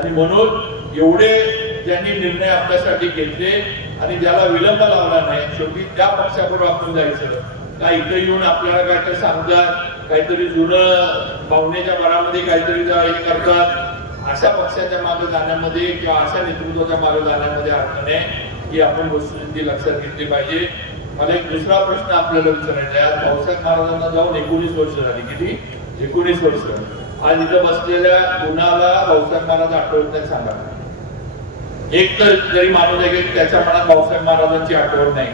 आणि म्हणून एवढे ज्यांनी निर्णय आपल्यासाठी घेतले आणि ज्याला विलंब लावला नाही, शेवटी त्या पक्षाबरोबर आपण जायचं का इथं येऊन आपल्याला काय तर सांगतात, काहीतरी जुनं भावनेच्या भरामध्ये काहीतरी हे करतात, अशा पक्षाच्या मागे जाण्यामध्ये किंवा अशा नेतृत्वाच्या मागे जाण्यामध्ये अर्थ नाही. ही आपण वस्तुस्थिती लक्षात घेतली पाहिजे. मला एक दुसरा प्रश्न आपल्याला विचारायचा आहे. भाऊसाहेब महाराजांना जाऊन 19 वर्ष झाली. किती? 19 वर्ष. आज इथं बसलेल्या कुणाला भाऊसाहेब महाराज आठवत नाही सांगा. एक तर जरी माणूस आहे की त्याच्या मनात भाऊसाहेब महाराजांची आठवण नाही,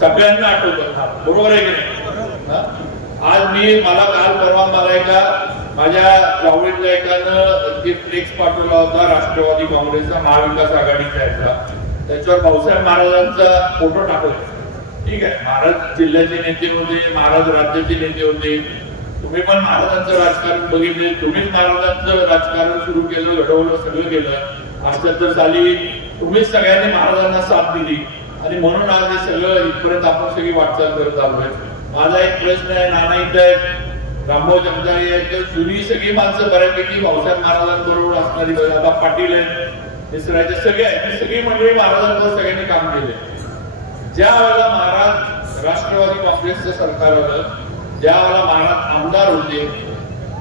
सगळ्यांना आठवतात. बरोबर आहे की नाही? आज मला काल परवा मला एका माझ्या जावळीतल्या एकानं ते फ्लेक्स पाठवला होता राष्ट्रवादी काँग्रेसचा महाविकास आघाडीचा याचा, त्याच्यावर भाऊसाहेब महाराजांचा फोटो टाकला. ठीक आहे, महाराज जिल्ह्याचे नेते होते, महाराज राज्याचे नेते होते. तुम्ही पण महाराजांचं राजकारण बघितले, तुम्हीच महाराजांचं राजकारण सुरू केलं, घडवलं, सगळं केलं. 78 साली तुम्हीच सगळ्यांनी महाराजांना साथ दिली आणि म्हणून आज हे सगळं इथपर्यंत आपण सगळी वाटचाल करत आलोय. माझा एक प्रश्न आहे, नाना इथं आहे, रामभाऊ जगदाळे आहे, जुनी सगळी माणसं बऱ्यापैकी भाऊसाहेब महाराजांबरोबर असणारी, आता पाटील आहेत, मिसरायचे सगळे आहेत, सगळी मंडळी महाराजांबरोबर सगळ्यांनी काम केले. ज्या वेळेला महाराज राष्ट्रवादी काँग्रेसचं सरकार आलं, ज्या वेळेला महाराज आमदार होते,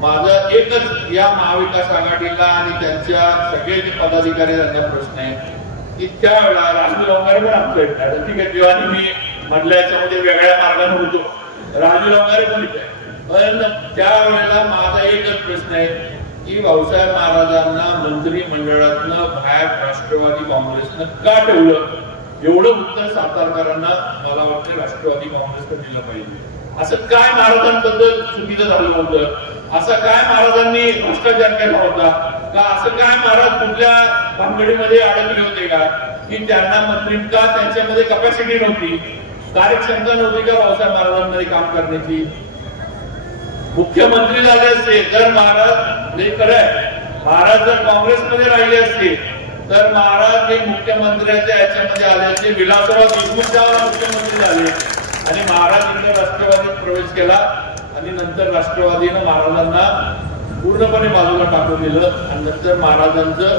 माझा एकच या महाविकास आघाडीला आणि त्यांच्या सगळे जे पदाधिकारी त्यांना प्रश्न आहे की त्यावेळेला राजू लोंगारे पण आमच्या येतात. ठीक आहे, जेव्हा मी मधल्या याच्यामध्ये वेगळ्या मार्गाने होतो, राजू लोंगारे पण इथे. पण त्यावेळेला माझा एकच प्रश्न आहे की भाऊसाहेब महाराजांना मंत्रिमंडळातनं बाहेर राष्ट्रवादी काँग्रेसनं का ठेवलं? एवढं उत्तर सातारकरांना मला वाटतं राष्ट्रवादी काँग्रेसनं दिलं पाहिजे. असं काय महाराजांबद्दल चुकीचं झालं होतं? असं काय महाराजांनी भ्रष्टाचार केला होता का? असं काय महाराज कुठल्या भानगडीमध्ये अडकले होते का की त्यांना मंत्री का त्यांच्यामध्ये कॅपॅसिटी नव्हती, कार्यक्षमता नव्हती का भाऊसाहेब महाराजांमध्ये काम करण्याची? मुख्यमंत्री झाले असते तर महाराज जर काँग्रेसमध्ये राहिले असते तर महाराज हे मुख्यमंत्र्याच्या याच्यामध्ये आले असते. विलासराव देशमुख त्यावेळेला मुख्यमंत्री झाले आणि महाराज इथे राष्ट्रवादीत प्रवेश केला आणि नंतर राष्ट्रवादीनं महाराजांना पूर्णपणे बाजूला टाकून दिलं आणि नंतर महाराजांचं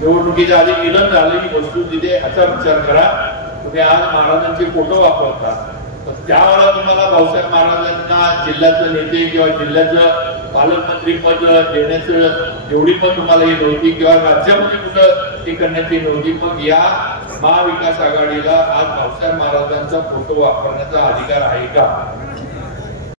निवडणुकीच्या आधी निधन झालं. ही वस्तू तिथे ह्याचा विचार करा. तुम्ही आज महाराजांचे फोटो वापरता, तर त्यावेळेला तुम्हाला भाऊसाहेब महाराजांना जिल्ह्याचं नेते किंवा जिल्ह्याचं पालकमंत्री पद देण्याचं एवढी पण तुम्हाला ही नव्हती किंवा राज्यामध्ये कुठं ती करण्याची नव्हती. मग या महाविकास आघाडीला आज भाऊसाहेब महाराजांचा फोटो वापरण्याचा अधिकार आहे का?